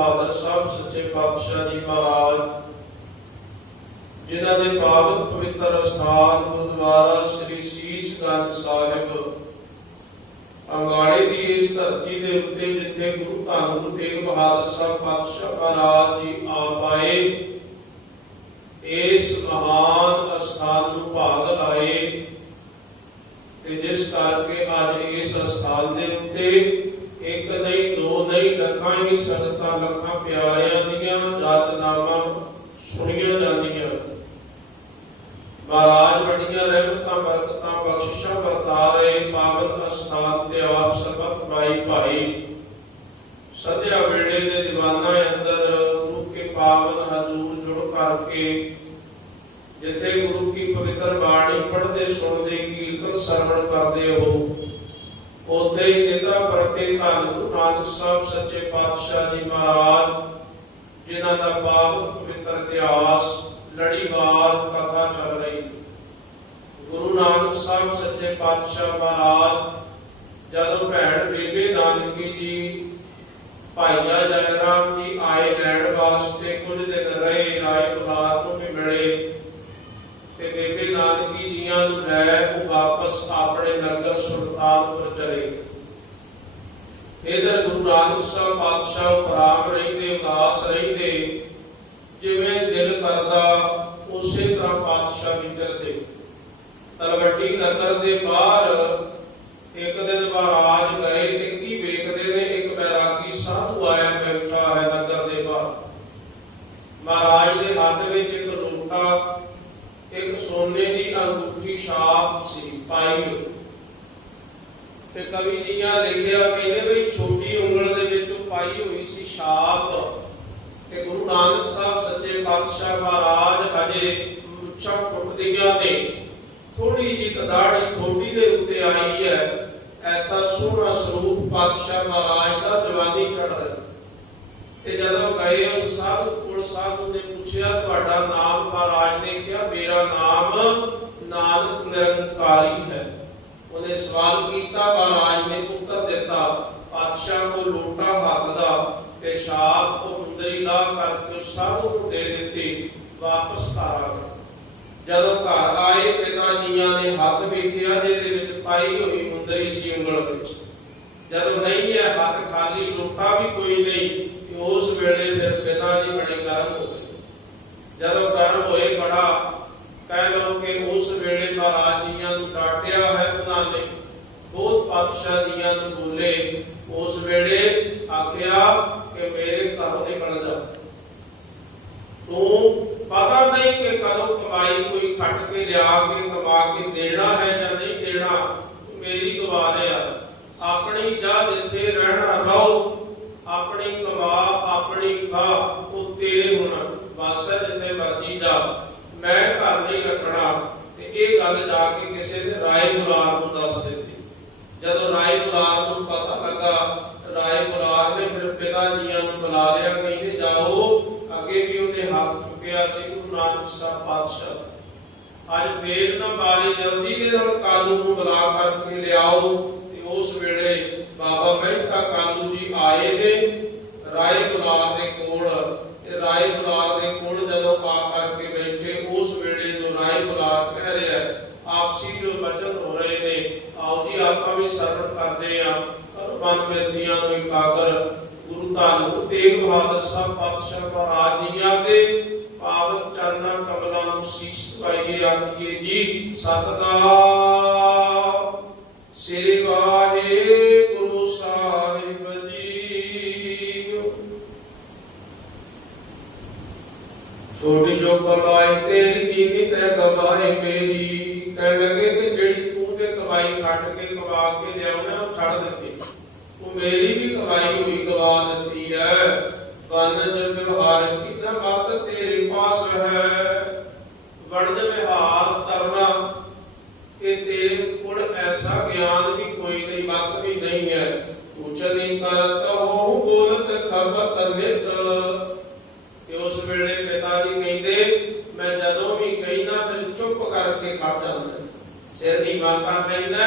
ਬਹਾਦਰ ਸਾਹਿਬ ਸੱਚੇ ਪਾਤਸ਼ਾਹ ਜੀ ਮਹਾਰਾਜ, ਜਿਨ੍ਹਾਂ ਦੇ ਪਾਵਨ ਪਵਿੱਤਰ ਸਥਾਨ ਗੁਰਦੁਆਰਾ ਸ੍ਰੀ ਸੀਸ ਸਾਹਿਬ, ਅੰਗਾੜੇ ਦੀ ਇਸ ਧਰਤੀ ਦੇ ਉੱਤੇ ਜਿੱਥੇ ਗੁਰੂ ਧੰਨ ਗੁਰੂ ਤੇਗ ਬਹਾਦਰ ਸਾਹਿਬ ਪਾਤਸ਼ਾਹ ਮਹਾਰਾਜ ਜੀ ਆਪ ਆਏ, ਇਸ ਮਹਾਨ ਅਸਥਾਨ ਨੂੰ ਭਾਗ ਲਾਏ ਤੇ ਜਿਸ ਕਰਕੇ ਅੱਜ ਇਸ ਅਸਥਾਨ ਦੇ ਉੱਤੇ ਇੱਕ ਨਹੀਂ, ਦੋ ਨਹੀਂ, ਲੱਖਾਂ ਹੀ ਸੰਗਤਾਂ, ਲੱਖਾਂ ਪਿਆਰਿਆਂ ਦੀਆਂ ਜਾਚਨਾਵਾਂ ਸੁਣੀਆਂ ਜਾਂਦੀਆਂ। ਮਹਾਰਾਜ ਵੱਡੀਆਂ ਰਹਿਮਤਾਂ, ਬਰਕਤਾਂ, ਬਖਸ਼ਿਸ਼ਾਂ ਵਰਤਾ ਰਹੇ ਪਾਵਨ ਅਸਥਾਨ ਤੇ ਆਪ ਸਰਬਤ ਭਾਈ ਭਾਈ। ਸਦਿਆ ਵੇਲੇ ਦੇ ਦੀਵਾਨਾਂ ਅੰਦਰ ਗੁਰੂ ਕੇ ਪਾਵਨ ਹਜ਼ੂਰ ਜੁੜ ਕਰਕੇ ਜਿੱਥੇ ਗੁਰੂ ਕੀ ਪਵਿੱਤਰ ਬਾਣੀ ਪੜ੍ਹਦੇ, ਸੁਣਦੇ, ਕੀਰਤਨ ਸਰਵਣ ਕਰਦੇ ਹੋ, ਉਥੇ ਹੀ ਨਾਨਕ ਸਾਹਿਬ ਸੱਚੇ ਪਾਤਸ਼ਾਹ ਜੀ ਮਹਾਰਾਜ, ਜਿਨ੍ਹਾਂ ਦਾ ਪਾਵਨ ਪਵਿੱਤਰ ਇਤਿਹਾਸ ਲੜੀਵਾਰ ਕਥਾ ਚੱਲ ਰਹੀ। ਗੁਰੂ ਨਾਨਕ ਸਾਹਿਬ ਸੱਚੇ ਪਾਤਸ਼ਾਹ ਮਹਾਰਾਜ, ਜਦੋਂ ਭੈਣ ਬੀਬੀ ਨਾਨਕੀ ਜੀ, ਭਾਈਆ ਜੈਰਾਮ ਜੀ ਆਏ ਲੈਣ ਵਾਸਤੇ ਕੁਝ ਦਿਨ ਰਹੇ, ਰਾਏ ਬੁਲਾਰ ਨੂੰ ਵੀ ਮਿਲੇ, ਤੇ ਬੇਬੇ ਨਾਨਕੀ ਜੀਆਂ ਨੂੰ ਲੈ ਉਹ ਵਾਪਸ ਆਪਣੇ ਨਗਰ ਸੁਲਤਾਨਪੁਰ ਚਲੇ ਇਧਰ ਗੁਰੂ ਨਾਨਕ ਸਾਹਿਬ ਪਾਤਸ਼ਾਹ ਪ੍ਰਾਮ ਰਹਿੰਦੇ, ਉਦਾਸ ਰਹਿੰਦੇ, ਜਿਵੇਂ ਦਿਲ ਕਰਦਾ ਉਸੇ ਤਰ੍ਹਾਂ ਪਾਤਸ਼ਾਹ ਵਿਚਰਦੇ ਤਲਵੱਡੀ ਨਗਰ ਦੇ ਬਾਹਰ ਇੱਕ ਦਿਨ ਮਹਾਰਾਜ ਗਏ ਤੇ ਕੀ ਵੇਖਦੇ ਨੇ, ਇੱਕ ਬੈਰਾਗੀ ਸਾਧੂ ਆਇਆ ਬੈਠਾ ਹੈ ਨਗਰ ਦੇ ਬਾਹਰ ਮਹਾਰਾਜ ਦੇ ਹੱਥ ਵਿੱਚ ਇੱਕ ਲੋਟਾ, ਇੱਕ ਸੋਨੇ ਦੀ ਅੰਗੂਠੀ ਛਾਪ ਸੀ, ਪਾਈ ਹੋਈ। ਤੇ ਕਵੀ ਜੀਆਂ ਲਿਖਿਆ ਕਹਿੰਦੇ ਵੀ ਛੋਟੀ ਉਂਗਲ ਦੇ ਵਿੱਚੋਂ ਪਾਈ ਹੋਈ ਸੀ ਛਾਪ। ਤੇ ਗੁਰੂ ਨਾਨਕ ਸਾਹਿਬ ਸੱਚੇ ਪਾਤਸ਼ਾਹ ਮਹਾਰਾਜ ਹਜੇ ਮੁੱਛਾਂ ਫੁੱਟਦੀਆਂ ਨੇ। ਥੋੜੀ ਜਿਹੀ ਕਦਾੜੀ ਥੋੜੀ ਦੇ ਉੱਤੇ ਆਈ ਹੈ। ਐਸਾ ਸੋਹਣਾ ਸਰੂਪ ਪਾਤਸ਼ਾਹ ਮਹਾਰਾਜ ਦਾ ਜਵਾਨੀ ਚੜ੍ਹਦਾ ਤੇ ਜਦੋਂ ਗਏ ਉਸ ਸਾਧੂ ਕੋਲ, ਸਾਧੂ ਨੇ ਪੁੱਛਿਆ, ਤੁਹਾਡਾ ਨਾਮ? ਮਹਾਰਾਜ ਨੇ ਕਿਹਾ, ਮੇਰਾ ਨਾਮ ਨਾਨਕ ਨਿਰੰਕਾਰੀ ਹੈ। ਸਵਾਲ ਕੀਤਾ ਮਹਾਰਾਜ ਨੇ ਉੱਤਰ ਦਿੱਤਾ, ਪਾਤਸ਼ਾਹ ਕੋ ਲੋਟਾ ਹੱਥ ਦਾ ਤੇ ਉਹ ਮੁੰਦਰੀ ਲਾ ਕਰਕੇ ਉਸ ਨੂੰ ਦੇ ਦਿੱਤੀ, ਵਾਪਸ ਘਰ ਆ ਗਏ ਜਦੋਂ ਘਰ ਆਏ, ਪਿਤਾ ਜੀਆਂ ਨੇ ਹੱਥ ਵੇਖਿਆ, ਜਿਹਦੇ ਵਿੱਚ ਪਾਈ ਹੋਈ ਮੁੰਦਰੀ ਸੀ ਉਂਗਲ ਵਿੱਚ। ਜਦੋਂ ਨਹੀਂ ਹੈ ਹੱਥ ਖਾਲੀ, ਲੋਟਾ ਵੀ ਕੋਈ ਨਹੀਂ, ਤੇ ਉਸ ਵੇਲੇ ਫਿਰ ਪਿਤਾ ਜੀ ਬੜੇ ਗਰਮ ਹੋ ਗਏ। ਜਦੋਂ ਗਰਮ ਹੋਏ, ਬੜਾ ਕਹਿ ਲੋ ਕਿ ਉਸ ਵੇਲੇ ਮਹਾਰਾਜ ਜੀ ਨੂੰ ਡਾਟਿਆ ਹੈ ਉਹਨਾਂ ਨੇ ਬਹੁਤ ਪਾਤਸ਼ਾਹ ਜੀਆਂ ਨੂੰ ਉਸ ਵੇਲੇ ਆਖਿਆ ਕਿ ਮੇਰੇ ਘਰੋਂ ਨਿਕਲ ਜਾ। ਤੂੰ ਪਤਾ ਨਹੀਂ ਕਿ ਕਦੋਂ ਕਮਾਈ ਕੋਈ ਖੱਟ ਕੇ ਲਿਆ ਕੇ ਕਮਾ ਕੇ ਦੇਣਾ ਹੈ ਜਾਂ ਨਹੀਂ ਦੇਣਾ, ਮੇਰੀ ਗਵਾ ਲਿਆ ਆਪਣੀ ਜਾ ਜਿੱਥੇ ਰਹਿਣਾ ਰਹੋ, ਆਪਣੀ ਕਮਾ, ਆਪਣੀ ਖਾ, ਉਹ ਤੇਰੇ ਹੋਣਾ। ਬਸ ਜਿੱਥੇ ਮਰਜ਼ੀ ਜਾ। ਮੈਂ ਘਰ ਨਹੀਂ ਰੱਖਣਾ। ਤੇ ਇਹ ਗੱਲ ਜਾ ਕੇ ਕਿਸੇ ਦੇ ਰਾਏ ਬੁਲਾਰ ਨੂੰ ਦੱਸ ਦਿੱਤੀ। ਜਦੋਂ ਰਾਏ ਬੁਲਾਰ ਨੂੰ ਪਤਾ ਲੱਗਾ, ਰਾਏ ਬੁਲਾਰ ਨੇ ਫਿਰ ਪਿਤਾ ਜੀਆਂ ਨੂੰ ਬੁਲਾ ਲਿਆ, ਕਹਿੰਦੇ, ਜਾਓ, ਅੱਗੇ ਵੀ ਉਹਨੇ ਹੱਥ ਚੁੱਕਿਆ ਸੀ, ਗੁਰੂ ਨਾਨਕ ਸਾਹਿਬ ਪਾਤਸ਼ਾਹ। ਅੱਜ ਫੇਰ ਨਾ ਬਾਰੀ ਜਲਦੀ ਦੇ ਨਾਲ ਕਾਲੂ ਨੂੰ ਬੁਲਾ ਕਰਕੇ ਲਿਆਓ, ਤੇ ਉਸ ਵੇਲੇ ਬਾਬਾ ਮਹਿਤਾ ਕਾਲੂ ਜੀ ਆਏ ਨੇ, ਰਾਏ ਬੁਲਾਰ ਦੇ ਕੋਲ। ਤੇ ਰਾਏ ਬੁਲਾਰ ਦੇ ਕੋਲ ਜਦੋਂ ਆ ਕਰਕੇ ਬੈਠੇ ਉਸ ਵੇਲੇ ਜੋ ਰਾਏ ਬੁਲਾਰ ਕਹਿ ਰਿਹਾ ਹੈ, ਆਪਸੀ ਜੋ ਬਚਨ ਹੋ ਰਹੇ ਨੇ ਆਓ ਜੀ ਆਪਾਂ ਵੀ ਸਰਵਣ ਕਰਦੇ ਆ ਮਨ ਬੇਦੀਆਂ ਨੂੰ ਇਕਾਗਰ ਗੁਰੂ ਧੰਨ ਤੇਗ ਬਹਾਦਰ ਸਾਹਿਬ ਪਾਤਸ਼ਾਹ ਮਹਾਰਾਜ ਜੀਆਂ ਦੇ ਪਾਵਨ ਚਰਨਾਂ ਕਮਲਾਂ ਨੂੰ ਸੀਸ ਪਾਈਏ ਆਖੀਏ ਜੀ। ਸਤਨਾਮ। ਸ੍ਰੀ ਵਾਹਿਗੁਰੂ ਸਾਹਿਬ ਜੀ। ਛੋਟੀ ਜੋ ਕਮਾਈ ਤੇਰੀ ਕੀਨੀ ਤੇ ਕਮਾਈ ਮੇਰੀ। ਕਹਿਣ ਲੱਗੇ ਕਿ ਜਿਹੜੀ ਤੂੰ ਤੇ ਕਮਾਈ ਖੱਟ ਕੇ ਗਵਾ ਕੇ ਲਿਆਉਣਾ ਛੱਡ ਦਿੱਤੀ। ਤੂੰ ਮੇਰੀ ਵੀ ਕਮਾਈ ਹੋਈ ਗਵਾ ਦਿੱਤੀ ਹੈ ਵਨਜ ਵਿਵਹਾਰ ਕਿੰਨਾ ਵਕਤ ਤੇਰੇ ਪਾਸ ਹੈ। ਵਣਜ ਵਿਹਾਰ ਕਰਨਾ ਕਿ ਤੇਰੇ ਕੋਲ ਐਸਾ ਗਿਆਨ ਵੀ ਕੋਈ ਨਹੀਂ, ਵਕਤ ਵੀ ਨਹੀਂ ਹੈ ਉਚਨੀ ਕਰਤਾ ਹੋ ਬੋਲਤ ਖਬਤ ਨਿਤ। ਕਿ ਉਸ ਵੇਲੇ ਪਿਤਾ ਜੀ ਕਹਿੰਦੇ, ਮੈਂ ਜਦੋਂ ਵੀ ਕਹਿੰਦਾ ਤੇ ਚੁੱਪ ਕਰਕੇ ਖੜ ਜਾਂਦਾ। ਸਿਰ ਦੀ ਮਾਤਾ ਕਹਿੰਦਾ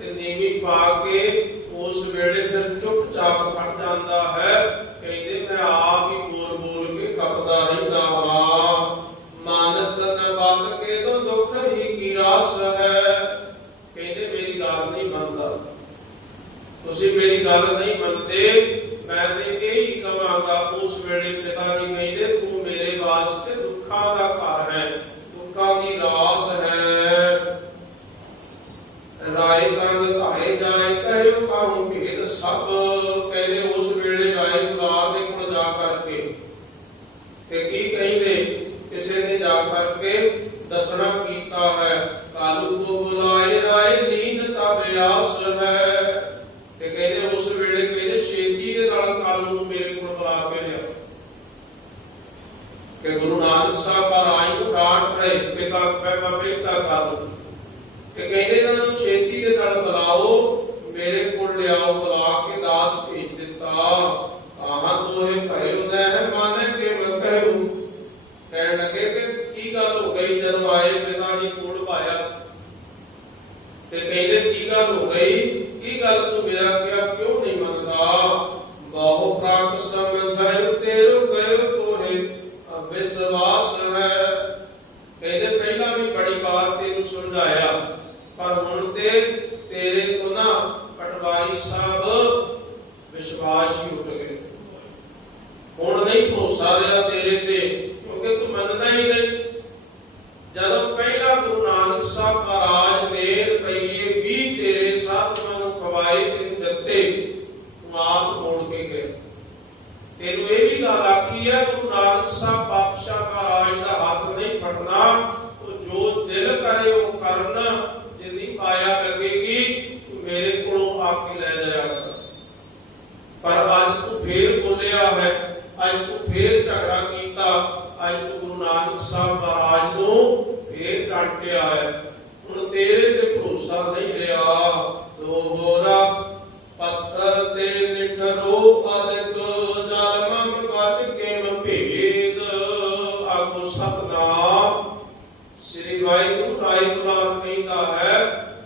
ਤੇ ਨੀਵੀਂ ਪਾ ਕੇ ਉਸ ਵੇਲੇ ਫਿਰ ਚੁੱਪਚਾਪ ਖੜ ਜਾਂਦਾ ਹੈ। ਕਹਿੰਦੇ, ਮੈਂ ਆਪ ਹੀ ਬੋਲ ਬੋਲ ਕੇ ਖਪਦਾ ਰਹਿੰਦਾ ਹਾਂ। ਮਨ ਤਨ ਬਤ ਕੇ ਤੋਂ ਦੁੱਖ ਹੀ ਕੀ ਰਾਸ ਹੈ। ਕਹਿੰਦੇ, ਮੇਰੀ ਗੱਲ ਨਹੀਂ ਮੰਨਦਾ। ਤੁਸੀਂ ਮੇਰੀ ਗੱਲ ਨਹੀਂ ਮੰਨਦੇ। ਮੈਂ ਤੇ ਇਹੀ ਕਹਾਂਗਾ, ਉਸ ਵੇਲੇ ਪਿਤਾ ਜੀ ਕਹਿੰਦੇ, ਤੂੰ ਮੇਰੇ ਵਾਸਤੇ ਦੁੱਖਾਂ ਦਾ ਘਰ ਹੈ। ਦੁੱਖਾਂ ਦੀ ਰਾਸ ਹੈ ਰਾਏ ਸੰਗ ਧਾਰੇ ਜਾਏ, ਕਹਿਓ ਕਾਹੂ ਭੇਦ ਸਭ, ਕਹਿੰਦੇ ਉਸ ਵੇਲੇ ਰਾਏ ਗੁਲਾਬ ਦੇ ਕੋਲ ਜਾ ਕਰਕੇ। ਤੇ ਕੀ ਕਹਿੰਦੇ? ਕਿਸੇ ਨੇ ਜਾ ਕਰਕੇ ਦਸਣਾ ਕੀਤਾ ਹੈ, ਕਾਲੂ ਕੋ ਬੁਲਾਏ ਰਾਏ, ਨੀਂਦ ਤਬ ਆਸ ਹੈ। ਤੇ ਕਹਿੰਦੇ ਉਸ ਵੇਲੇ ਕਹਿੰਦੇ ਛੇਤੀ ਦੇ ਨਾਲ ਕਾਲੂ ਨੂੰ ਮੇਰੇ ਕੋਲ ਬੁਲਾ ਕੇ ਲਿਆ ਕਿ ਗੁਰੂ ਨਾਨਕ ਸਾਹਿਬ ਆ ਰਾਜ ਨੂੰ ਡਾਂਟ ਰਹੇ ਪਿਤਾ ਪਿਤਾ ਪਿਤਾ ਕਾਲੂ। ਤੇ ਕਹਿੰਦੇ ਇਹਨਾਂ ਨੂੰ ਛੇਤੀ ਦੇ ਨਾਲ ਬੁਲਾਓ, ਮੇਰੇ ਕੋਲ ਲਿਆਓ, ਬੁਲਾ ਕੇ ਦਾਸ ਭੇਜ ਦਿੱਤਾ। ਆਹਾਂ ਤੋਏ ਭਏ ਹੁੰਦਾ ਹੈ ਮਾਨੇ ਕਿ ਮੈਂ ਕਹੂੰ ਕਹਿਣ ਲੱਗੇ ਕਿ ਕੀ ਗੱਲ ਹੋ ਗਈ, ਜਦੋਂ ਆਏ ਪਿਤਾ ਜੀ ਕੋਲ ਪਾਇਆ ਤੇ ਕਹਿੰਦੇ, ਕੀ ਗੱਲ ਹੋ ਗਈ? ਕੀ ਗੱਲ ਤੂੰ ਮੇਰਾ ਕਿਹਾ ਕਿਉਂ ਨਹੀਂ ਮੰਨਦਾ? ਬਹੁ ਪ੍ਰਾਪ ਸਮਝਾਇ ਤੇਰੋ ਗਇਓ ਤੋਹੇ, ਅਵਿਸ਼ਵਾਸ ਹੈ ਕਹਿੰਦੇ ਪਹਿਲਾਂ ਵੀ ਬੜੀ ਵਾਰ ਤੈਨੂੰ ਸਮਝਾਇਆ ਪਰ ਹੁਣ ਤੇ ਤੇਰੇ ਤੋਂ ਨਾ ਪਟਵਾਰੀ ਸਾਹਿਬ ਵਿਸ਼ਵਾਸ ਹੀ ਉੱਠ ਗਏ ਹੁਣ ਨਹੀਂ ਭਰੋਸਾ ਰਿਹਾ ਤੇਰੇ ਤੇ, ਕਿਉਂਕਿ ਤੂੰ ਮੰਨਦਾ ਹੀ ਨਹੀਂ। ਜਦੋਂ ਪਹਿਲਾ ਗੁਰੂ ਨਾਨਕ ਸਾਹਿਬ ਮਹਾਰਾਜ ਨੇ ਰੁਪਈਏ 20 ਤੇਰੇ ਸਾਧੂਆਂ ਨੂੰ ਖਵਾਏ ਤੇ ਦਿੱਤੇ, ਤੂੰ ਆਪ ਮੋੜ ਕੇ ਗਏ। ਤੈਨੂੰ ਇਹ ਵੀ ਗੱਲ ਆਖੀ ਹੈ ਗੁਰੂ ਨਾਨਕ ਸਾਹਿਬ ਪਾਤਸ਼ਾਹ ਮਹਾਰਾਜ ਦਾ ਹੱਥ ਨਹੀਂ ਫੜਨਾ ਉਹ ਜੋ ਦਿਲ ਕਰੇ ਉਹ ਕਰਨਾ ਜਿੰਨੀ ਮਾਇਆ ਲੱਗੇਗੀ ਤੂੰ ਮੇਰੇ ਕੋਲੋਂ ਆ ਕੇ ਲੈ ਜਾਇਆ ਕਰ ਪਰ ਅੱਜ ਤੂੰ ਫੇਰ ਬੋਲਿਆ ਹੈ ਅੱਜ ਤੂੰ ਫੇਰ ਝਗੜਾ ਕੀਤਾ ਅੱਜ ਤੂੰ ਗੁਰੂ ਨਾਨਕ ਸਾਹਿਬ ਮਹਾਰਾਜ ਨੂੰ ਫੇਰ ਡਾਂਟਿਆ ਹੈ ਹੁਣ ਤੇਰੇ ਤੇ ਭਰੋਸਾ ਨਹੀਂ ਰਿਹਾ ਤੋ ਹੋਰਾ ਪੱਥਰ ਤੇ ਨਿਠਰੋ ਅਦਕ ਜਲ ਮਮ ਬਚ ਕੇ ਭੇਦ ਆਗੋ ਸਤਨਾਮ ਸ੍ਰੀ ਵਾਹਿਗੁਰੂ ਰਾਏ ਗੁਲਾਮ ਕਹਿੰਦਾ ਹੈ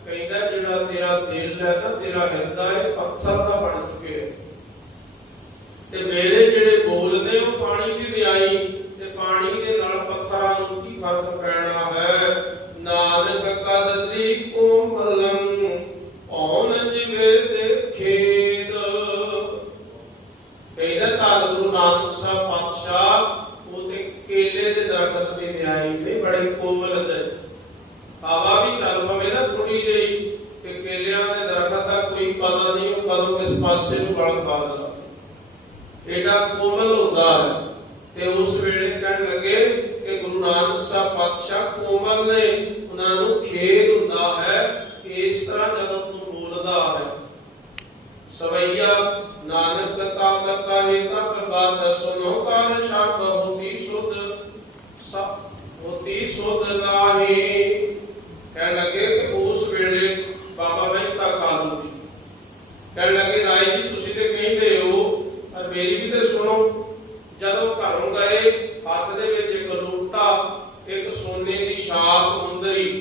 ਕਹਿੰਦਾ ਜਿਹੜਾ ਤੇਰਾ ਦਿਲ ਹੈ ਨਾ ਤੇਰਾ ਹਿਰਦਾ ਹੈ ਪੱਥਰ ਦਾ ਬਣ ਚੁੱਕਿਆ ਹੈ ਤੇ ਮੇਰੇ ਜਿਹੜੇ ਬੋਲ ਨੇ ਉਹ ਪਾਣੀ ਦੀ ਰਿਆਈ ਤੇ ਪਾਣੀ ਦੇ ਨਾਲ ਪੱਥਰਾਂ ਨੂੰ ਕੀ ਫ਼ਰਕ ਪੈਣਾ ਹੈ ਨਾਨਕ ਕਦਲੀ ਕੋਮਲੰ ਔਨ ਜਿਵੇ ਤੇ ਖੇਦ ਕਹਿੰਦਾ ਤਾਂ ਗੁਰੂ ਨਾਨਕ ਸਾਹਿਬ ਪਾਤਸ਼ਾਹ ਉਹ ਤੇ ਕੇਲੇ ਦੇ ਦਰਖਤ ਦੇ ਨਿਆਈ ਨੇ ਬੜੇ ਕੋਮਲ ਜਿਹੇ ਹਵਾ ਵੀ ਚੱਲ ਪਵੇ ਨਾ ਥੋੜੀ ਜਿਹੀ ਤੇ ਕੇਲਿਆਂ ਦੇ ਦਰਖਤ ਦਾ ਕੋਈ ਪਤਾ ਨਹੀਂ ਉਹ ਕਦੋਂ ਕਿਸ ਪਾਸੇ ਨੂੰ ਵਲ ਖਾ ਲੈਂਦਾ ਇਹਦਾ ਕੋਮਲ ਹੁੰਦਾ ਹੈ ਤੇ ਉਸ ਵੇਲੇ ਕਹਿਣ ਲੱਗੇ ਕਿ ਗੁਰੂ ਨਾਨਕ ਸਾਹਿਬ ਪਾਤਸ਼ਾਹ ਕੋਮਲ ਨੇ ਉਹਨਾਂ ਨੂੰ ਖੇਦ ਹੁੰਦਾ ਹੈ ਕਿ ਇਸ ਤਰ੍ਹਾਂ ਜਦੋਂ ਤੂੰ ਬੋਲਦਾ ਹੈ ਸਵਈਆ ਨਾਨਕ ਤਾ ਕਾ ਹੈ ਤਬ ਸੁਨੋ ਕਰ ਸ਼ਬ ਹੋਤੀ ਸੁਧ ਹੋਤੀ ਸੁਧ ਨਾਹੀ। ਕਹਿਣ ਲੱਗੇ ਕਿ ਉਸ ਵੇਲੇ ਬਾਬਾ ਮਹਿਤਾ ਕਾਲੂ ਜੀ ਕਹਿਣ ਲੱਗੇ, ਰਾਏ ਜੀ, ਤੁਸੀਂ ਤੇ ਕਹਿੰਦੇ ਹੋ, ਪਰ ਮੇਰੀ ਵੀ ਤੇ ਸੁਣੋ, ਜਦੋਂ ਘਰੋਂ ਗਏ, ਹੱਥ ਦੇ ਵਿੱਚ ਇੱਕ ਲੋਟਾ ਇੱਕ ਸੋਨੇ ਦੀ ਛਾਪ ਮੁੰਦਰੀ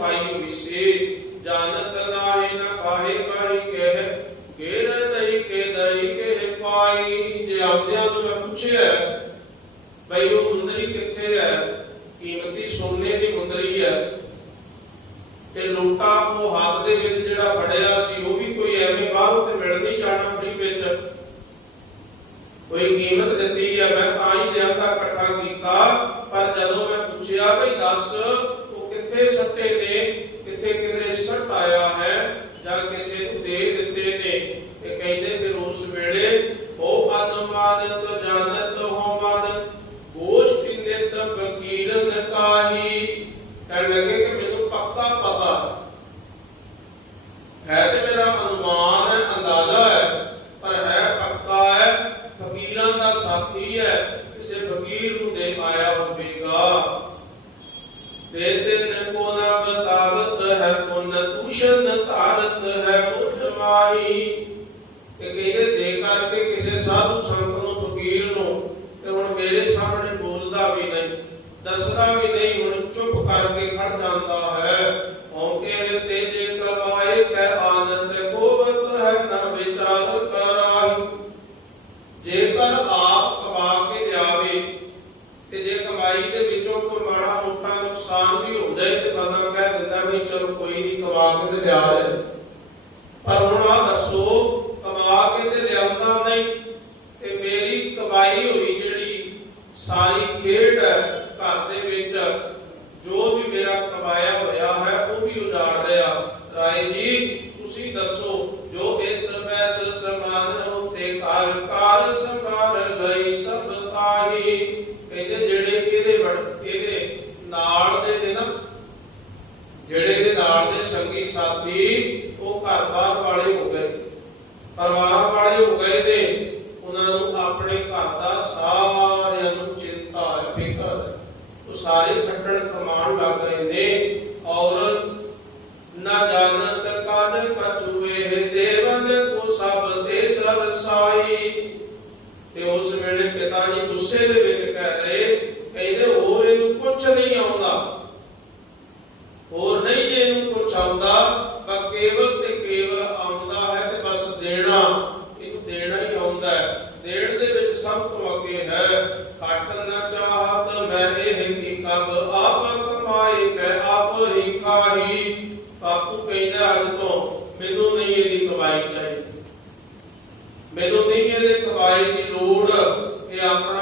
ਉਂਗਲ ਵਿੱਚ ਜਾਣਤ ਨਾਹੀ ਨਾ ਕਾਹੇ ਕਾਹੀ ਕਹਿ ਗੇੜ ਨਹੀਂ ਕੇ ਦਈ ਕੇ ਪਾਈ, ਜੇ ਆਉਂਦਿਆਂ ਨੂੰ ਮੈਂ ਪੁੱਛਿਆ, ਬਈ ਉਹ ਮੁੰਦਰੀ ਕਿੱਥੇ ਹੈ? ਕੀਮਤੀ ਸੋਨੇ ਦੀ ਮੁੰਦਰੀ ਹੈ। ਤੇ ਲੋਟਾ ਉਹ ਹੱਥ ਦੇ ਵਿੱਚ ਜਿਹੜਾ ਫੜਿਆ ਸੀ, ਉਹ ਵੀ ਕੋਈ ਐਵੇਂ ਬਾਹਰੋਂ ਤੇ ਮਿਲ ਨਹੀਂ ਜਾਣਾ ਫਰੀ ਵਿੱਚ। ਕੋਈ ਕੀਮਤ ਦਿੱਤੀ ਹੈ, ਮੈਂ ਤਾਂ ਹੀ ਲਿਆਂਦਾ, ਇਕੱਠਾ ਕੀਤਾ। ਪਰ ਜਦੋਂ ਮੈਂ ਪੁੱਛਿਆ ਭਈ ਦੱਸ ਕਿੱਥੇ ਸੱਟੇ ਨੇ ਕਿੱਥੇ ਕਿਧਰੇ ਸੱਟ ਆਇਆ ਹੈ ਜਾਂ ਕਿਸੇ ਨੂੰ ਦੇ ਦਿੱਤੇ ਨੇ, ਤੇ ਕਹਿੰਦੇ ਫਿਰ ਉਸ ਵੇਲੇ ਉਹ ਅਨੁਮਾਨ ਤੋ ਜਾਣਤ ਹੋ ਮਨ ਗੋਸ਼ਟ ਨਿਤ ਫਕੀਰਨ ਕਾਹੀ ਕਹਿਣ ਲੱਗੇ ਕਿ ਮੈਨੂੰ ਪੱਕਾ ਪਤਾ ਹੈ। ਹੈ ਤੇ ਮੇਰਾ ਅਨੁਮਾਨ ਹੈ ਅੰਦਾਜ਼ਾ ਹੈ, ਪਰ ਹੈ ਪੱਕਾ ਹੈ। ਫਕੀਰਾਂ ਦਾ ਸਾਥੀ ਹੈ ਕਿਸੇ ਫਕੀਰ ਨੂੰ ਦੇ ਆਇਆ ਹੋਵੇਗਾ ਦੇ ਦਿਨ ਕੋ ਨਾ ਬਤਾਵਤ ਹੈ ਪੁੰਨ ਤੂਸ਼ਨ ਧਾਰਤ ਹੈ ਮੁਝ ਮਾਈ ਕਿ ਕਹਿੰਦੇ ਦੇ ਕਰਕੇ ਕਿਸੇ ਸਾਧੂ ਸੰਤ ਨੂੰ ਫਕੀਰ ਨੂੰ ਤੇ ਹੁਣ ਮੇਰੇ ਸਾਹਮਣੇ ਬੋਲਦਾ ਵੀ ਨਹੀਂ ਦੱਸਦਾ ਵੀ ਨਹੀਂ ਹੁਣ ਚੁੱਪ ਕਰਕੇ ਖੜ ਜਾਂਦਾ ਹੈ ਔਕੇ ਤੇਜੇ ਕਮਾਏ ਕੈ ਆਨੰਦ ਕੋਵਤ ਹੈ ਨਾ ਵਿਚਾਰ ਕਰਾਈ ਜੇਕਰ ਆਪ ਕਮਾ ਕੇ ਲਿਆਵੇ ਤੇ ਜੇ ਕਮਾਈ ਦੇ ਵਿੱਚੋਂ ਕੋਈ ਮਾੜਾ ਮੋਟਾ ਨੁਕਸਾਨ ਵੀ ਹੋ ਜਾਏ ਤੇ ਬੰਦਾ ਕਹਿ ਦਿੰਦਾ ਵੀ ਚਲੋ ਕੋਈ ਨਹੀਂ ਕਮਾ ਕੇ ਤੇ ਲਿਆ ਲੈ ਪਰ ਹੁਣ ਆ ਦੱਸੋ ਕਮਾ ਕੇ ਤੇ ਲਿਆਂਦਾ ਨਹੀਂ ਤੇ ਮੇਰੀ ਕਮਾਈ ਹੋਈ ਜਿਹੜੀ ਸਾਰੀ ਖੇਡ ਹੈ ਘਰ ਦੇ ਵਿੱਚ ਜੋ ਵੀ ਮੇਰਾ ਕਮਾਇਆ ਹੋਇਆ ਹੈ ਉਹ ਵੀ ਉਜਾੜ ਰਿਹਾ ਰਾਏ ਜੀ ਤੁਸੀਂ ਦੱਸੋ ਜੋ ਇਸ ਮੈਸ ਸਮਾਨ ਉਤੇ ਕਾਰ ਕਾਰ ਸੰਭਾਲ ਲਈ ਸਭ ਤਾਹੀ ਕਹਿੰਦੇ ਜਿਹੜੇ ਇਹਦੇ ਵਡ- ਇਹਦੇ ਨਾਲ ਦੇ ਨੇ ਨਾ ਜਿਹੜੇ ਇਹਦੇ ਨਾਲ ਦੇ ਸੰਗੀ ਸਾਥੀ, ਉਹ ਘਰ-ਬਾਰ ਵਾਲੇ ਹੋ ਗਏ। ਪਰਿਵਾਰਾਂ ਵਾਲੇ ਹੋ ਗਏ ਨੇ। ਉਹਨਾਂ ਨੂੰ ਆਪਣੇ ਘਰ ਦਾ ਸਾਰਿਆਂ ਨੂੰ ਚਿੰਤਾ ਹੈ ਫਿਕਰ ਹੈ ਉਹ ਸਾਰੇ ਖੱਟਣ ਕਮਾਣ ਲੱਗ ਰਹੇ ਨੇ ਔਰ ਨਾ ਜਾਣਤ ਕਨ ਕਛੁਏ ਦੇਵਨ ਕੋ ਸਭ ਤੇ ਸਰਸਾਈ ਤੇ ਉਸ ਵੇਲੇ ਪਿਤਾ ਜੀ ਗੁੱਸੇ ਦੇ ਵਿੱਚ ਕਹਿ ਰਹੇ ਕਹਿੰਦੇ ਹੋਰ ਇਹਨੂੰ ਕੁਝ ਨਹੀਂ ਆਉਂਦਾ ਹੋਰ ਨਹੀਂ ਜੇ ਇਹਨੂੰ ਕੁਝ ਆਉਂਦਾ ਪਰ ਕੇਵਲ ਤੇ ਕੇਵਲ ਆਉਂਦਾ ਹੈ ਤੇ ਬਸ ਦੇਣਾ ਇਹਨੂੰ ਦੇਣਾ ਹੀ ਆਉਂਦਾ ਹੈ ਦੇਣ ਦੇ ਵਿੱਚ ਸਭ ਤੋਂ ਅੱਗੇ ਹੈ ਘਟ ਨਾ ਚਾਹਤ ਮੈਂ ਇਹ ਕੀ ਕਬ ਆਪ ਕਮਾਏ ਕੈ ਆਪ ਹੀ ਖਾਹੀ ਬਾਪੂ ਕਹਿੰਦਾ ਅੱਜ ਤੋਂ ਮੈਨੂੰ ਨਹੀਂ ਇਹਦੀ ਕਮਾਈ ਚਾਹੀਦੀ ਮੈਨੂੰ ਨਹੀਂ ਇਹਦੇ ਕਮਾਈ ਦੀ ਲੋੜ ਇਹ ਆਪਣਾ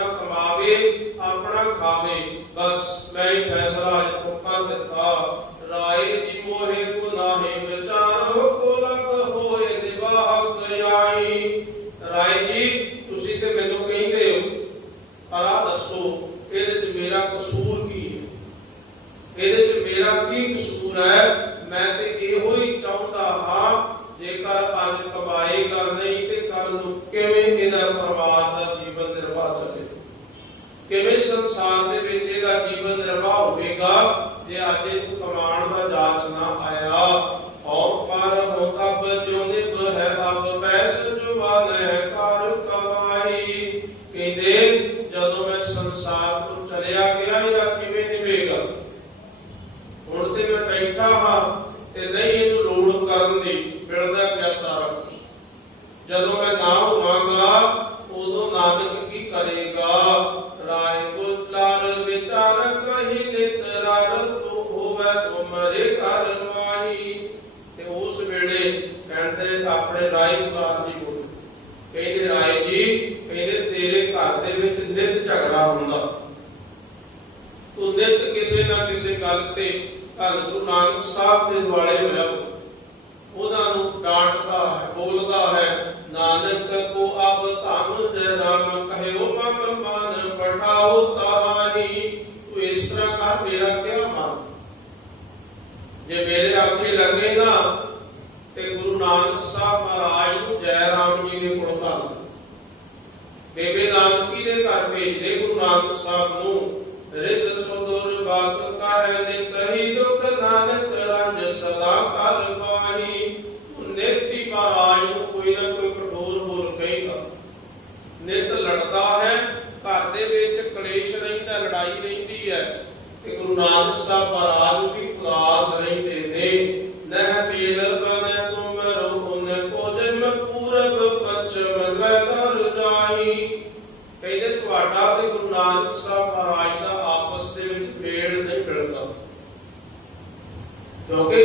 ਕਮਾਵੇ ਆਪਣਾ ਖਾਵੇ। ਬਸ ਮੈਂ ਫੈਸਲਾ ਅੱਜ ਦਿੱਤਾ। ਰਾਏ ਦੀ ਮੋਹਿ ਕੋ ਨਾਹੀ ਵਿਚਾਰੋ ਕੋ ਲਗ ਹੋਏ ਨਿਵਾਹਕ ਆਈ ਰਾਏ ਜੀ, ਤੁਸੀਂ ਤੇ ਮੈਨੂੰ ਕਹਿੰਦੇ ਹੋ, ਪਰ ਆ ਦੱਸੋ, ਇਹਦੇ ਚ ਮੇਰਾ ਕਸੂਰ ਕੀ ਹੈ? ਇਹਦੇ ਚ ਮੇਰਾ ਕੀ ਕਸੂਰ ਹੈ? ਮੈਂ ਤੇ ਇਹੋ ਹੀ ਚਾਹੁੰਦਾ ਹਾਂ, ਜੇਕਰ ਅੱਜ ਕਮਾਏਗਾ ਨਹੀਂ ਤੇ ਕੱਲ ਨੂੰ ਕਿਵੇਂ ਇਹਦਾ ਪਰਿਵਾਰ ਦਾ ਜੀਵਨ ਨਿਰਵਾਹ ਚੱਲੇ ਕਿਵੇਂ ਸੰਸਾਰ ਦੇ ਵਿੱਚ ਇਹਦਾ ਜੀਵਨ ਨਿਰਵਾਹ ਹੋਵੇਗਾ ਜੇ ਅੱਜ ਇਹ ਕਮਾਉਣ ਦਾ ਜਾਚ ਨਾ ਆਇਆ? ਔਰ ਪਰ ਹੋ ਜੋ ਨਿਭ ਹੈ ਅਬ ਪੈਸ ਜੁਵਾਨ ਹੈ ਕਰ ਕਮਾਈ ਕਹਿੰਦੇ ਜਦੋਂ ਮੈਂ ਸੰਸਾਰ ਤੋਂ ਚਲਿਆ ਗਿਆ ਇਹਦਾ ਕਿਵੇਂ ਨਿਵੇਗਾ ਹੁਣ ਤੇ ਮੈਂ ਬੈਠਾ ਹਾਂ ਤੇ ਨਹੀਂ ਇਹਨੂੰ ਲੋੜ ਕਰਨ ਦੀ ਮਿਲਦਾ ਪਿਆ ਸਾਰਾ ਕੁਝ ਜਦੋਂ ਮੈਂ ਨਾ ਹੋਵਾਂਗਾ ਉਦੋਂ ਨਾਨਕ ਕੀ ਕਰੇਗਾ ਰਾਏ ਕੋ ਲਾਲ ਵਿਚਾਰ ਕਹੀ ਨਿਤ ਰੜ ਤੂੰ ਹੋਵੇ ਤੁਮਰੇ ਘਰ ਮਾਹੀ ਤੇ ਉਸ ਵੇਲੇ ਕਹਿੰਦੇ ਆਪਣੇ ਰਾਏ ਉਤਾਰ ਦੀ ਬੋਲ ਕਹਿੰਦੇ ਰਾਏ ਜੀ ਕਹਿੰਦੇ ਤੇਰੇ ਘਰ ਦੇ ਵਿੱਚ ਨਿਤ ਝਗੜਾ ਹੁੰਦਾ ਤੂੰ ਨਿਤ ਕਿਸੇ ਨਾ ਕਿਸੇ ਗੱਲ ਤੇ ਧੰਨ ਗੁਰੂ ਨਾਨਕ ਸਾਹਿਬ ਦੇ ਦੁਆਲੇ ਹੋਇਆ ਉਹਨਾਂ ਨੂੰ ਡਾਂਟਦਾ ਹੈ, ਬੋਲਦਾ ਹੈ, ਨਾਨਕ ਕੋ ਅਬ ਧੰਨ ਜੈ ਰਾਮ ਕਹਿਓ ਮਨ ਮਨ ਪਠਾਓ ਤਾਹੀ, ਤੂੰ ਇਸ ਤਰ੍ਹਾਂ ਕਰ, ਮੇਰਾ ਕਿਆ ਮਨ ਜੇ ਮੇਰੇ ਆਖੇ ਲੱਗੇ ਨਾ, ਤੇ ਗੁਰੂ ਨਾਨਕ ਸਾਹਿਬ ਮਹਾਰਾਜ ਨੂੰ ਜੈ ਰਾਮ ਜੀ ਦੇ ਕੋਲ ਕਰ ਬੇਬੇ ਨਾਨਕੀ ਦੇ ਘਰ ਭੇਜਦੇ ਗੁਰੂ ਨਾਨਕ ਸਾਹਿਬ ਨੂੰ। ਰਿਸ ਸੁਦੁਰ ਬਾਤ ਕਾਹੇ ਨੇ ਦੁਖ ਨਾਨਕ ਰੰਜ ਸਦਾ ਕਰ ਗਵਾਹੀ। ਨਿਤੀ ਮਹਾਰਾਜ ਕੋਈ ਨਾ ਕੋਈ ਕਠੋਰ ਬੋਲ ਕਹੇਗਾ। ਨਿਤ ਲੜਦਾ ਹੈ, ਘਰ ਦੇ ਵਿੱਚ ਕਲੇਸ਼ ਰਹਿੰਦਾ ਲੜਾਈ ਰਹਿੰਦੀ ਹੈ। ਤੇ ਗੁਰੂ ਨਾਨਕ ਸਾਹਿਬ ਮਹਾਰਾਜ ਵੀ ਉਦਾਸ ਰਹਿੰਦੇ ਨੇ ਨਹਿ ਪੀਲ ਬਨੈ ਤੁਮ ਰੋਹਨ ਕੋ ਜਮ ਪੂਰਬ ਪਛਮ ਮੈਂ ਦਰ ਜਾਈ ਕਹਿੰਦੇ ਤੁਹਾਡਾ ਤੇ ਗੁਰੂ ਨਾਨਕ ਸਾਹਿਬ ਮਹਾਰਾਜ ਦਾ ਆਪਸ ਦੇ ਵਿੱਚ ਮੇਲ ਨਹੀਂ ਮਿਲਦਾ ਕਿਉਂਕਿ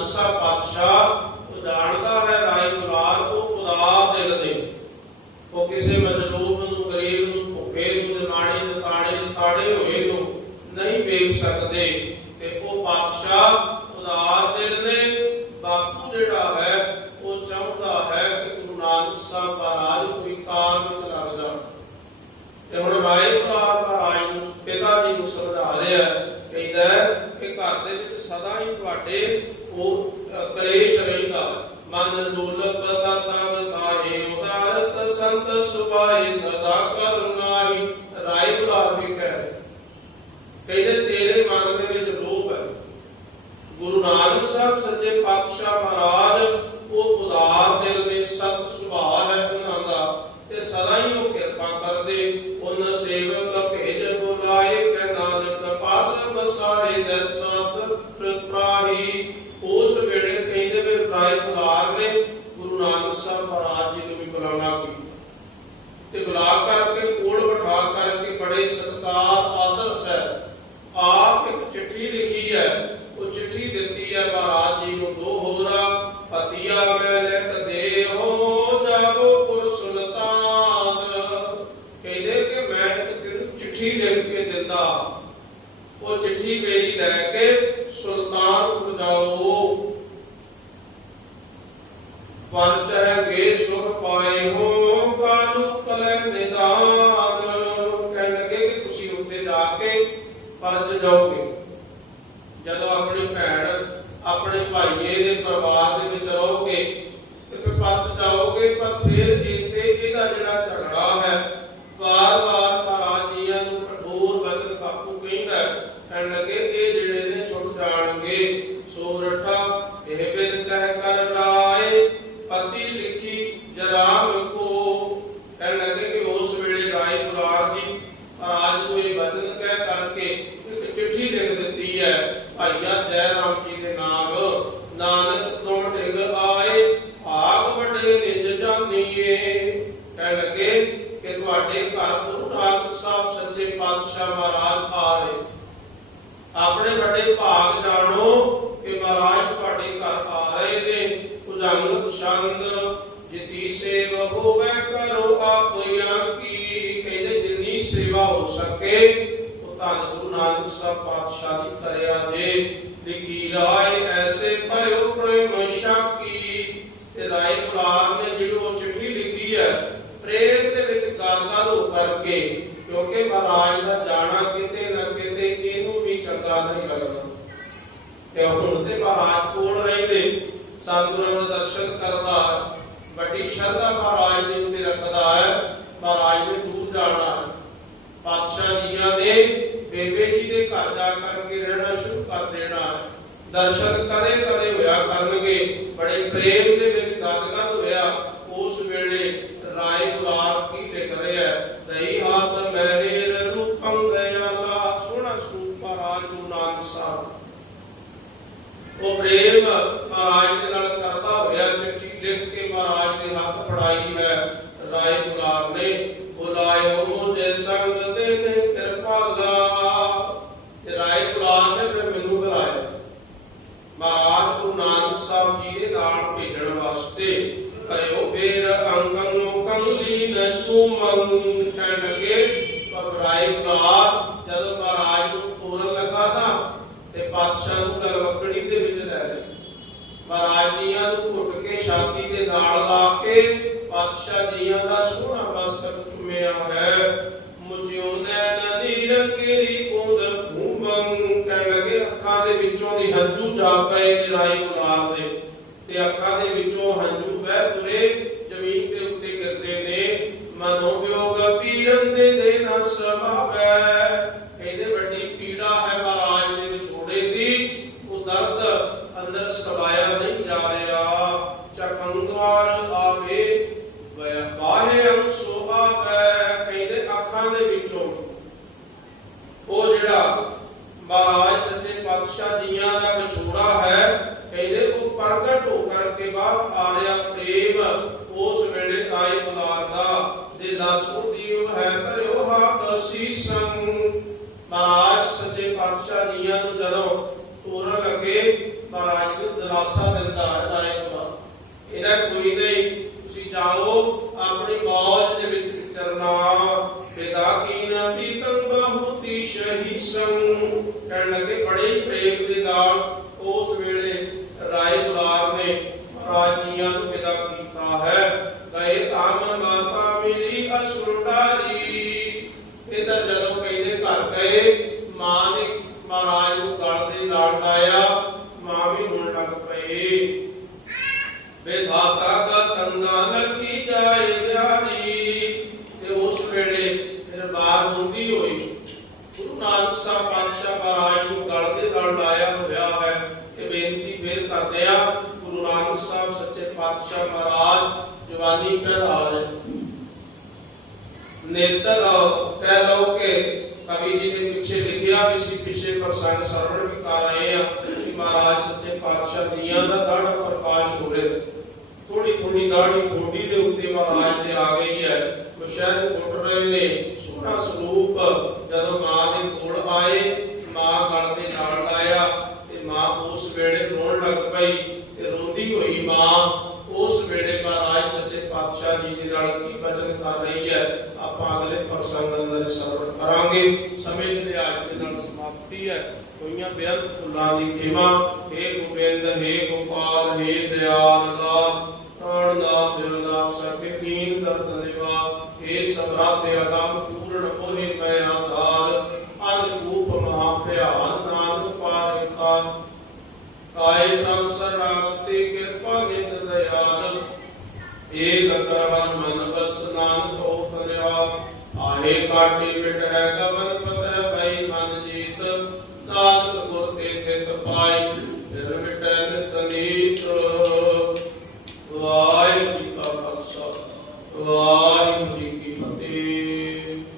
ਗੁਰੂ ਪਾਤਸ਼ਾਹ ਉਹ ਜਾਣਦਾ ਹੈ ਰਾਈ ਗੁਲਾਰ ਉਹ ਉਦਾਰ ਦਿਲ ਦੇ। ਉਹ ਕਿਸੇ ਮਜਲੂਬ ਨੂੰ, ਗਰੀਬ ਨੂੰ, ਭੁੱਖੇ ਨੂੰ ਜਨਾਣੇ ਨੂੰ ਤਾਣੇ ਨੂੰ ਤਾੜੇ ਹੋਏ ਨੂੰ ਨਹੀਂ ਵੇਖ ਸਕਦੇ ਤੇ ਉਹ ਪਾਤਸ਼ਾਹ ਉਦਾਰ ਦਿਲ ਨੇ ਬਾਪੂ ਜਿਹੜਾ ਹੈ, ਉਹ ਚਾਹੁੰਦਾ ਹੈ ਕਿ ਗੁਰੂ ਨਾਨਕ ਸਾਹਿਬ ਮਹਾਰਾਜ ਕੋਈ ਕਾਮ ਵਿੱਚ ਲੱਗ ਜਾਣ। ਤੇ ਹੁਣ ਰਾਏ ਕੁਮਾਰ ਮਹਾਰਾਜ ਨੂੰ ਪਿਤਾ ਜੀ ਨੂੰ ਸਮਝਾ ਰਿਹਾ ਕਹਿੰਦਾ ਹੈ ਕਿ ਘਰ ਦੇ ਵਿੱਚ ਸਦਾ ਹੀ ਤੁਹਾਡੇ ਕਲੇਸ਼ ਰਹਿੰਦਾ ਮਨ ਦੁਲਬ ਦਾ ਤਬ ਕਾਹੇ ਉਦਾਰਤ ਸੰਤ ਸੁਭਾਏ ਸਦਾ ਕਰੁਣਾਈ ਰਾਏ ਕੁਮਾਰ ਕਹਿ ਕਹਿੰਦੇ ਤੇਰੇ ਮਨ ਦੇ ਵਿੱਚ ਲੋਭ ਹੈ। ਗੁਰੂ ਨਾਨਕ ਸਾਹਿਬ ਸਾਹਿਬ ਸੱਚੇ ਪਾਤਸ਼ਾਹ ਮਹਾਰਾਜ, ਉਹ ਉਦਾਰ ਦਿਲ ਦੇ ਸਤ ਕਹਿੰਦੇ ਵੀ ਨੇ ਗੁਰੂ ਨਾਨਕ ਸਾਹਿਬ ਮਹਾਰਾਜ ਜੀ ਨੂੰ ਵੀ ਬੁਲਾਉਣਾ ਕੀ ਤੇ ਬੁਲਾ ਕਰਕੇ, ਕੋਲ ਬਿਠਾ ਕਰਕੇ ਬੜੇ ਸਤਕਾਰ, ਆਦਰ ਸਹਿ ਆਪ ਇੱਕ ਚਿੱਠੀ ਲਿਖੀ ਹੈ। ਉਹ ਚਿੱਠੀ ਦਿੱਤੀ ਹੈ ਮਹਾਰਾਜ ਜੀ ਨੂੰ, ਦੋ ਹੋਰਾ ਪਤੀਆ ਮੈਂ ਲਿਖ ਦੇ ਹੋ ਜਾਗੋ ਪੁਰ ਸੁਲਤਾਨ। ਕਹਿੰਦੇ ਕਿ ਮੈਂ ਇੱਕ ਤੈਨੂੰ ਚਿੱਠੀ ਲਿਖ ਕੇ ਦਿੰਦਾ। ਉਹ ਚਿੱਠੀ ਮੇਰੀ ਲੈ ਕੇ ਸੁਲਤਾਨ ਕੋਲ ਜਾਓ ਪਰ ਚਹਿਗੇ ਸੁਖ ਪਾਏ ਹੋ ਕਾਲੂ ਕਲੇ ਨਿਦਾਨ ਕਹਿਣ ਲੱਗੇ ਕਿ ਤੁਸੀਂ ਉੱਤੇ ਜਾ ਕੇ ਪਰਚ ਜਾਓਗੇ। ਜਦੋਂ ਆਪਣੀ ਭੈਣ ਆਪਣੇ ਭਾਈਏ ਦੇ ਪਰਿਵਾਰ ਦੇ ਵਿੱਚ ਰਹੋਗੇ ਤੇ ਫਿਰ ਪਰਚ ਜਾਓਗੇ ਪਰ ਫਿਰ ਇੱਥੇ ਇਹਦਾ ਜਿਹੜਾ ਝਗੜਾ ਹੈ ਵਾਰ-ਵਾਰ ਮਹਾਰਾਜ ਜੀਆਂ ਨੂੰ ਕਠੋਰ ਵਚਨ ਕਾਪੂ ਕਹਿੰਦਾ ਹੈ। ਕਹਿਣ ਲੱਗੇ ਇਹ ਜਿਹੜੇ ਨੇ ਛੁੱਟ ਜਾਣਗੇ ਸੋਰਠਾ ਇਹ ਬਿਦ ਕਹਿ ਕਰ ਰਾਏ ਪਤੀ ਲਿਖੀ ਜਰਾਮ ਕੋ ਕਹਿਣ ਲੱਗੇ ਕਿ ਉਸ ਵੇਲੇ ਰਾਏ ਗੁਲਾਰ ਜੀ ਮਹਾਰਾਜ ਨੂੰ ਇਹ ਵਚਨ ਕਹਿ ਕਰਕੇ ਇੱਕ ਚਿੱਠੀ ਲਿਖ ਦਿੱਤੀ ਹੈ ਭਾਈਆ ਜੈ ਰਾਮ ਜੀ ਦੇ ਨਾਮ ਨਾਨਕ ਤੋਂ ਢਿਗ ਆਏ ਭਾਗ ਵੱਡੇ ਨਿਜ ਜਾਨੀਏ ਕਹਿਣ ਲੱਗੇ ਕਿ ਤੁਹਾਡੇ ਘਰ ਗੁਰੂ ਨਾਨਕ ਸਾਹਿਬ ਸੱਚੇ ਪਾਤਸ਼ਾਹ ਮਹਾਰਾਜ ਆ ਰਹੇ ਆਪਣੇ ਵੱਡੇ ਭਾਗ ਜਾਣੋ ਕਿ ਮਹਾਰਾਜ ਤੁਹਾਡੇ ਘਰ ਆ ਰਹੇ ਨੇ। ਉਜੰਗ ਛੰਦ ਜਿਤੀ ਸੇਵ ਹੋਵੇ, ਕਰੋ ਆਪਿਆਂ ਕੀ? ਕਹਿੰਦੇ ਜਿੰਨੀ ਸੇਵਾ ਹੋ ਸਕੇ, ਉਹ ਧੰਨ ਗੁਰੂ ਨਾਨਕ ਸਾਹਿਬ ਪਾਤਸ਼ਾਹ ਦੀ ਕਰਿਆ ਜੇ। ਲਿਖੀ ਰਾਏ ਐਸੇ ਭਇਓ ਪ੍ਰੇਮ ਸ਼ਾਕੀ। ਤੇ ਰਾਏ ਬੁਲਾਰ ਨੇ ਜਿਹੜੀ ਉਹ ਚਿੱਠੀ ਲਿਖੀ ਹੈ, ਪ੍ਰੇਮ ਦੇ ਵਿੱਚ ਗੱਲ-ਗੱਲ ਹੋ ਕਰਕੇ ਕਿਉਂਕਿ ਮਹਾਰਾਜ ਦਾ ਜਾਣਾ ਕਿਤੇ ਨਾ ਕਿਤੇ ਇਹਨੂੰ ਵੀ ਚੰਗਾ ਨਹੀਂ ਲੱਗਦਾ। ਤੇ ਹੁਣ ਤੇ ਮਹਾਰਾਜ ਕੋਲ ਰਹਿੰਦੇ, ਸਤਿਗੁਰਾਂ ਦੇ ਦਰਸ਼ਨ ਕਰਦਾ ਵੱਡੀ ਸ਼ਰਧਾ ਮਹਾਰਾਜ ਦੇ ਉੱਤੇ ਰੱਖਦਾ ਹੈ, ਮਹਾਰਾਜ ਨੇ ਦੂਰ ਜਾਣਾ ਪਾਤਸ਼ਾਹ ਜੀਆਂ ਨੇ ਬੇਬੇ ਜੀ ਦੇ ਘਰ ਜਾ ਕਰਕੇ ਰਹਿਣਾ ਸ਼ੁਰੂ ਕਰ ਦੇਣਾ ਦਰਸ਼ਨ ਕਦੇ ਕਦੇ ਹੋਇਆ ਕਰਨਗੇ, ਬੜੇ ਪ੍ਰੇਮ ਦੇ ਵਿੱਚ ਗਦਗਦ ਹੋਇਆ। ਉਸ ਵੇਲੇ ਰਾਏ ਗੁਲਾਬ ਉਹ ਪ੍ਰੇਮ ਮਹਾਰਾਜ ਦੇ ਨਾਲ ਕਰਦਾ ਹੋਇਆ, ਚਿੱਠੀ ਲਿਖ ਕੇ ਮਹਾਰਾਜ ਦੇ ਹੱਥ ਫੜਾਈ ਹੈ। ਰਾਏ ਗੁਲਾਬ ਨੇ, ਬੁਲਾਇਓ ਮੁਝੇ ਸੰਗ ਦੇ ਨੇ ਕਿਰਪਾਲਾ ਤੇ ਰਾਏ ਗੁਲਾਬ ਨੇ ਫਿਰ ਮੈਨੂੰ ਬੁਲਾਇਆ। ਮਹਾਰਾਜ ਗੁਰੂ ਨਾਨਕ ਸਾਹਿਬ ਜੀ ਦੇ ਨਾਲ ਭੇਜਣ ਵਾਸਤੇ ਕਰਿਓ, ਫੇਰ ਅੰਗੰ ਨੂੰ ਕੰਗਲੀ ਨ ਚੂਮੰ, ਕਹਿਣ ਲੱਗੇ, ਪਰ ਰਾਏ ਗੁਲਾਬ ਜਦੋਂ ਮਹਾਰਾਜ ਨੂੰ ਤੋਰਨ ਲੱਗਾ ਨਾ ਤੇ ਪਾਤਸ਼ਾਹ ਨੂੰ ਗਲਵਕੜੀ ਦੇ ਵਿੱਚ ਲੈ ਗਏ। ਮਹਾਰਾਜ ਜੀਆਂ ਨੂੰ ਘੁੱਟ ਕੇ ਛਾਤੀ ਦੇ ਨਾਲ ਲਾ ਕੇ ਪਾਤਸ਼ਾਹ ਜੀਆਂ ਦਾ ਸੋਹਣਾ ਮਸਤਕ ਚੁੰਮਿਆ ਹੈ। ਮੁਝਿਓ ਨੈਣ ਨੀਰ ਕੁੰਦ ਭੂਮੰ ਕਹਿਣ ਲੱਗੇ, ਅੱਖਾਂ ਦੇ ਵਿੱਚੋਂ ਦੀ ਹੰਝੂ ਜਾ ਪਏ ਤੇ ਗੁਲਾਬ ਦੇ। ਤੇ ਅੱਖਾਂ ਦੇ ਵਿੱਚੋਂ ਹੰਝੂ ਵਹਿ ਤੁਰੇ ਜ਼ਮੀਨ ਦੇ ਉੱਤੇ ਗਿਰਦੇ ਨੇ ਮਨੋ ਵਿਯੋਗ ਪੀਰਨ ਦੇ ਦੇ ਨਾ ਸਭਾਵੈ ਕਹਿੰਦੇ ਵੱਡੀ ਪੀੜਾ ਹੈ ਮਹਾਰਾਜ ਦੇ ਵਿਛੋੜੇ ਦੀ ਉਹ ਦਰਦ ਅੰਦਰ ਸਵਾਇਆ ਨਹੀਂ ਜਾ ਰਿਹਾ ਚਕੰਗਵਾਰ ਆਵੇ ਵੈ ਬਾਹੇ ਅੰਸੋ ਆਵੇ ਕਹਿੰਦੇ ਅੱਖਾਂ ਦੇ ਵਿੱਚੋਂ ਉਹ ਜਿਹੜਾ ਮਹਾਰਾਜ ਸੱਚੇ ਪਾਤਸ਼ਾਹ ਜੀਆਂ ਦਾ ਵਿਛੋੜਾ ਹੈ ਕਹਿੰਦੇ ਉਹ ਪ੍ਰਗਟ ਹੋ ਕਰਕੇ ਬਾਹਰ ਆ ਰਿਹਾ ਪ੍ਰੇਮ ਉਸ ਵੇਲੇ ਆਏ ਬੁਲਾਰ ਦਾ ਦੇ ਦਸੋ ਦੀਵ ਹੈ ਕਰਿਓ ਹਾਕ ਸੀਸੰ ਮਹਾਰਾਜ ਸੱਚੇ ਪਾਤਸ਼ਾਹ ਜੀਆਂ ਨੂੰ ਜਦੋਂ ਤੋਰਨ ਲੱਗੇ ਮਹਾਰਾਜ ਨੂੰ ਦਿਲਾਸਾ ਦਿੰਦਾ ਹੈ ਰਾਏ ਦਾ ਇਹਦਾ ਕੋਈ ਨਹੀਂ ਤੁਸੀਂ ਜਾਓ ਆਪਣੀ ਮੌਜ ਦੇ ਵਿੱਚ ਵਿਚਰਨਾ ਪਿਤਾ ਕੀ ਨਾ ਪ੍ਰੀਤਮ ਬਹੁਤੀ ਸ਼ਹੀਸੰ ਕਹਿਣ ਲੱਗੇ ਬੜੇ ਪ੍ਰੇਮ ਦੇ ਨਾਲ ਉਸ ਵੇਲੇ ਰਾਏ ਗੁਲਾਬ ਨੇ ਮਹਾਰਾਜ ਜੀਆਂ ਨੂੰ ਪਿਤਾ ਕੀਤਾ ਹੈ ਗਏ ਤਾਮ ਮਾਤਾ ਮਿਲੀ ਅਸੁੰਡਾਰੀ ਇਹਦਾ ਜਦੋਂ ਕਹਿੰਦੇ ਘਰ ਗਏ ਮਾਂ ਨੇ ਮਹਾਰਾਜ ਨੂੰ ਗਲ ਦੇ ਨਾਲ ਲਾਇਆ ਮਾਂ ਵੀ ਰੋਣ ਲੱਗ ਪਈ ਵਿਧਾਤਾ ਦਾ ਤੰਦਾ ਲਖੀ ਜਾਏ ਜਾਨੀ ਤੇ ਉਸ ਵੇਲੇ ਦਰਬਾਰ ਹੁੰਦੀ ਹੋਈ ਗੁਰੂ ਨਾਨਕ ਸਾਹਿਬ ਪਾਤਸ਼ਾਹ ਮਹਾਰਾਜ ਨੂੰ ਗਲ ਦੇ ਨਾਲ ਲਾਇਆ ਹੋਇਆ ਹੈ ਕਿ ਬੇਨਤੀ ਫੇਰ ਕਰਦੇ ਆ ਗੁਰੂ ਨਾਨਕ ਸਾਹਿਬ ਸੱਚੇ ਪਾਤਸ਼ਾਹ ਮਹਾਰਾਜ ਜਵਾਨੀ ਪਹਿਰਾਜ ਨੇਤਰ ਕਹਿ ਲਓ ਕਿ ਕਵੀ ਜੀ ਨੇ ਪਿੱਛੇ ਲਿਖਿਆ ਵੀ ਸੀ ਪਿੱਛੇ ਪ੍ਰਸੰਗ ਸਰਵਣ ਵੀ ਕਰ ਆਏ ਆ ਕਿ ਮਹਾਰਾਜ ਸੱਚੇ ਪਾਤਸ਼ਾਹ ਦੀਆਂ ਦਾ ਦਾੜਾ ਪ੍ਰਕਾਸ਼ ਹੋ ਰਿਹਾ ਥੋੜੀ ਥੋੜੀ ਦਾੜੀ ਥੋੜੀ ਦੇ ਉੱਤੇ ਮਹਾਰਾਜ ਦੇ ਆ ਗਈ ਹੈ ਉਹ ਸ਼ਾਇਦ ਉੱਡ ਰਹੇ ਨੇ ਸੋਹਣਾ ਸਰੂਪ ਜਦੋਂ ਮਾਂ ਦੇ ਕੋਲ ਆਏ ਮਾਂ ਗਲ ਦੇ ਨਾਲ ਲਾਇਆ ਤੇ ਮਾਂ ਉਸ ਵੇਲੇ ਰੋਣ ਲੱਗ ਪਈ ਤੇ ਰੋਂਦੀ ਹੋਈ ਮਾਂ ਉਸ ਵੇਲੇ ਮਹਾਰਾਜ ਸੱਚੇ ਪਾਤਸ਼ਾਹ ਜੀ ਦੇ ਨਾਲ ਕੀ ਬਚਨ ਕਰ ਰਹੀ ਹੈ ਆਪਾਂ ਅਗਲੇ ਪ੍ਰਸੰਗ ਅੰਦਰ ਸਰਵਣ ਕਰਾਂਗੇ ਸਮੇਂ ਦੇ ਅੱਜ ਦੇ ਨਾਲ ਸਮਾਪਤੀ ਹੈ ਕੋਈਆਂ ਬੇਅੰਤ ਫੁੱਲਾਂ ਦੀ ਖੇਮਾ हे ਗੋਬਿੰਦ हे ਗੋਪਾਲ हे ਦਇਆਲ ਲਾਲ ਪ੍ਰਾਣਨਾਥ ਜਗਨਾਥ ਸਕੇ ਦੀਨ ਦਰਦ ਨਿਵਾ हे ਸਮਰਾਤੇ ਅਗੰਮ ਆਹੇ ਕਾਟੀ ਵਿਟ ਹੈ ਕਵਨ ਪਤਰ ਪਈ ਮਨ ਜੀਤ। ਨਾਨਕ ਗੁਰ ਤੇ ਚਿਤ ਪਾਈ